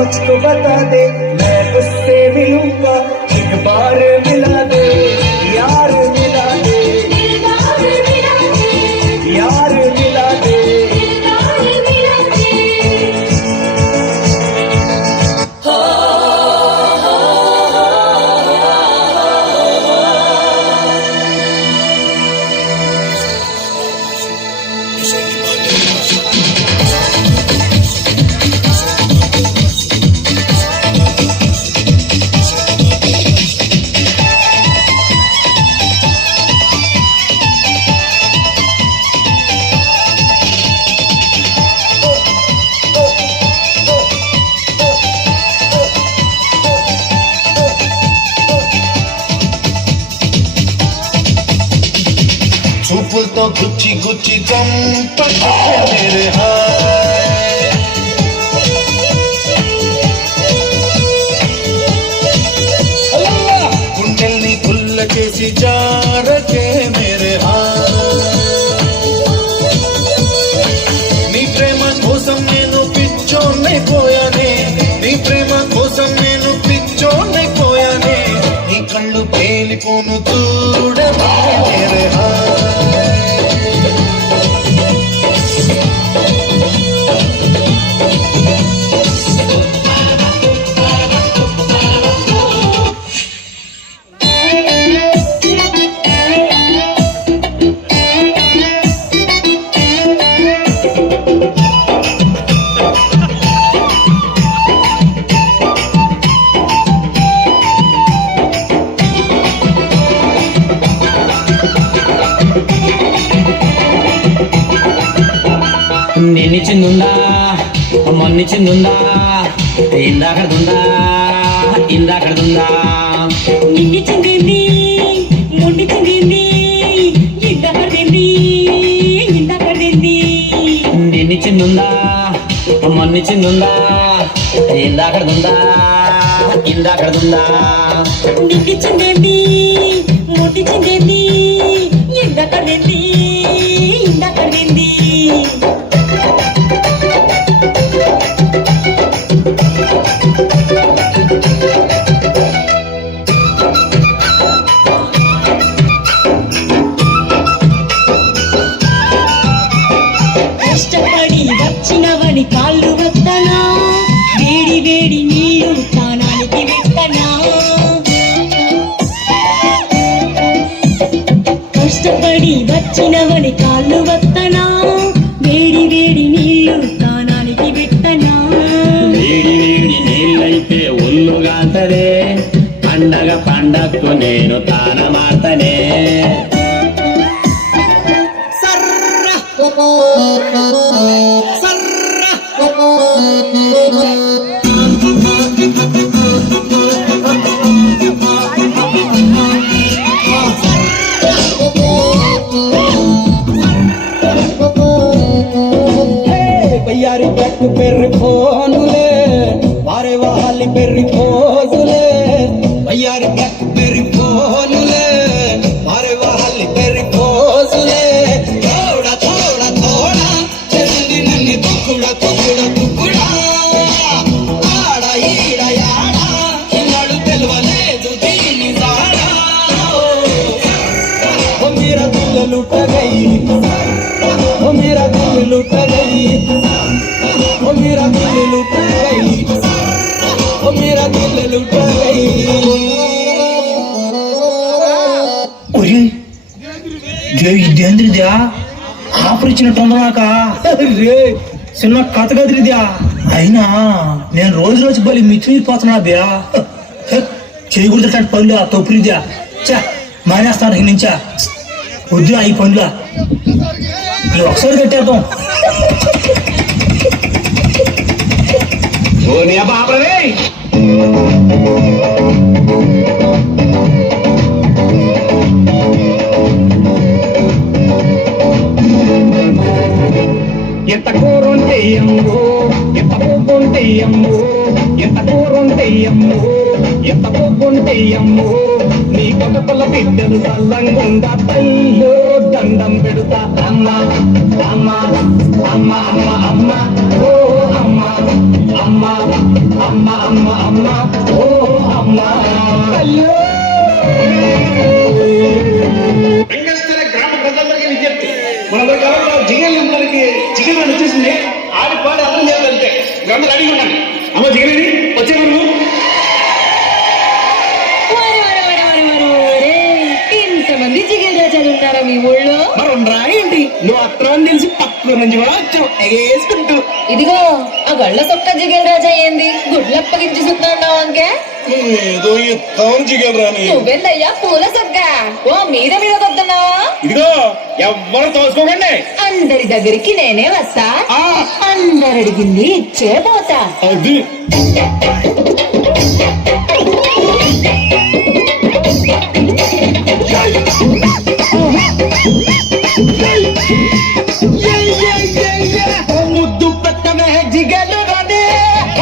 मुझको बता दे, मैं उससे मिलूंगा, एक बार मिला दे, यार मिला दे, यार मिला दे। చూపులతో గుచ్చి గుచ్చి చంపకే మేరే హాయ్, గుండెల్ని కుల్ల చేసి జారకే మేరే హాయ్. నీ ప్రేమ కోసం నేను పిచ్చోన్నైపోయానే, నీ ప్రేమ కోసం నేను పిచ్చోన్నైపోయానే, నీ కళ్ళు పేలిపోను చూడకే మేరే హాయ్. నిన్నిచ్చిందుందా మొన్నిచ్చిందుందా, ఇందాకడుందా ఇందాకడుందా, నిన్నిచ్చిందేంది మొన్నిచ్చిందేంది, ఇందాకడేంది ఇందాకడేంది. నిన్నిచ్చిందుందా మొన్నిచ్చిందుందా, ఇందాకడుందా ఇందాకడుందా, నిన్నిచ్చిందేంది మొన్నిచ్చిందేంది, ఇందాకడేంది ఇందాకడేంది. కష్టపడి వచ్చినవని కాళ్ళు వద్దనా, వేడి వేడి నీళ్లు తానానికి పెట్టనా. కష్టపడి వచ్చినవని కాళ్ళు వద్దనా, వేడి వేడి నీళ్లు తానానికి పెట్టనా. వేడి వేడి నీళ్ళైతే ఒళ్ళుగాంతదే, పండగ పండక్కు నేను తానమార్తనే. బయ్యారి బెట్టు పెర్రి ఫోనులే, వారే వాళ్ళి పెర్రి ఫోజులే, బయ్యారి బెట్టు పెర్రి ఫోనులే, వారే వాళ్ళి పెర్రి ఫోజులే. తోడా తోడా తోడా చెల్లి నన్ను తుక్కుడా తుక్కుడా తుక్కుడా, ఆడ ఈడ యాడ ఈనాడు తెలవలేదు దీని జాడా. ఓ మీరా దిల్ లూట గయి, ఓ మీరా దిల్ లూట గయి, ओ मेरा दिल लुट गई, ओ मेरा दिल लुट गई. ఇదేంద్రిద్యా ఆఫర్ ఇచ్చినట్టు నాక రే చిన్న కథ కదిరిద్యా. అయినా నేను రోజు రోజు బలి మిచ్చిపోతున్నా చేయకూడదు పనులు ఆ తొప్పురిద్యా. చా మానేస్తాను నుంచా వద్దు ఈ పనులు ఒకసారి కట్టేద్దాం. ఎంత కూరుంటే అమ్ము, ఎంత పోకుంటే అమ్ము, ఎంత కూరుంటే అమ్ము, ఎంత పోకుంటే అమ్ము, నీ కథల బిడ్డలు చల్లంగుండా తల్లు దండం పెడతా. అమ్మ అమ్మ అమ్మ అమ్మ అమ్మ ఓ అమ్మ అమ్మ అమ్మ అమ్మ అమ్మ ఓ అమ్మ అయ్యో రంగస్థల గ్రామ ప్రజలందరికీ విజ్ఞప్తి. మన గ్రామంలో జిగేళ్ళందరికీ చికెన్ వచ్చేసింది. ఆడి పాడి అర్థం చేయాలంటే అందరూ అడిగి ఉండండి. అమ్మ జిగేది వచ్చే నువ్వు ఇంతమంది జిగేల్ రాజాలు ఉన్నారా మీ ఊళ్ళో? మరి ఉండరా ఏంటి? నువ్వు అత్రం తెలిసి పక్క నుంచి కూడా వచ్చావు ఎగేసుకుంటూ. ఇదిగో ఆ గళ్ళ సొక్క జిగేల్ రాజా ఏంది గుడ్లప్పగించి సుతున్నావు అంకే? ఏదో ఇస్తామని జిగేలు రాని. నువ్వెందయ్యా పూల సొక్క ఓ మీద మీద కొడుతున్నావా? ఇదిగో ఎవ్వరు తోసుకోకండి. అందరి దగ్గరికి నేనే వస్తా, ఆ, అందరు అడిగింది ఇచ్చే పోతా. అది ముద్దు పెట్టమే జిగలు రానే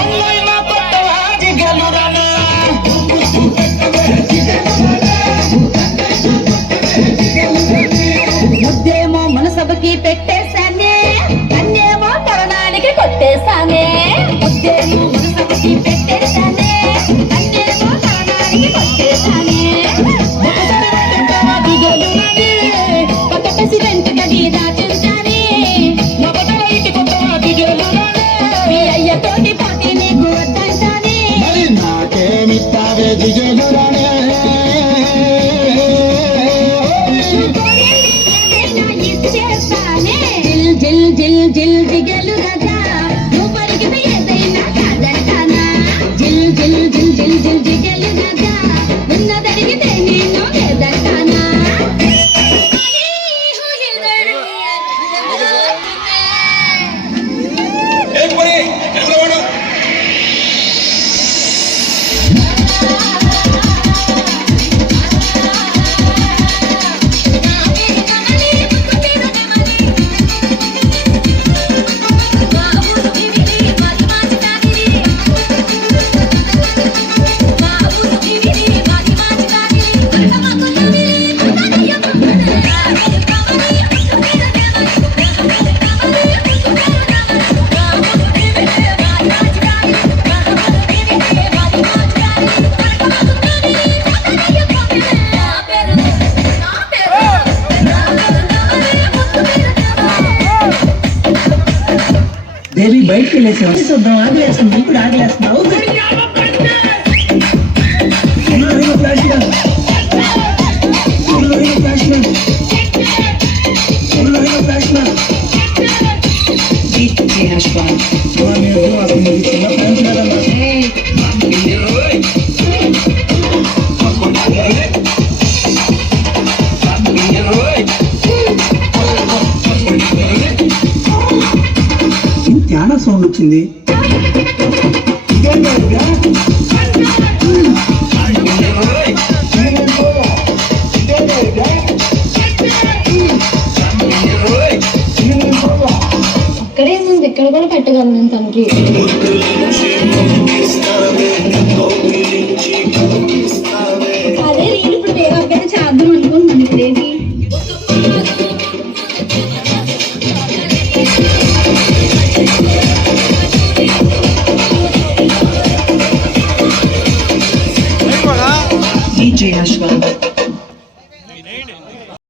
అన్నయ్య పట్టవా జిగలు రానే ముద్దేమో మనసభకి పెట్టేశానే, కన్నేమో కరణానికి కొట్టేశానే. ముద్దేమో మనసభకి పెట్టేశానే, కన్నేమో కరణానికి కొట్టేశానే. ఒకసారి పట్టుకోవా దిగలు రానే, పక్కసి వెంటనే దాచించానే. నవతల ఇంటి కొత్తవా జిగలు రానే మీ అయ్యతోటి పోటీ నీకు వద్దంటానే. మరి నాకేమిస్తావే జిగలు రానే జిల్ జిల్ జిల్ జిగలు రాజా నువ్వు పరిగితే ఏదైనా కాదంటానా. జిల్ జిల్ జిల్ జిల్ జిల్ జిగలు రాజా ఉన్నదడిగితే నేను లేదంటానా. ఏం పని ఎక్కడ వాడు? దేవి బయటికి వెళ్ళేసాం చూద్దాం. ఆగలేస్తుంది ఇప్పుడు ఆగలేస్తున్నావు. ధ్యాన సౌండ్ వచ్చింది. ఇక్కడే ముందు ఇక్కడ కూడా పెట్టగలను తనకి.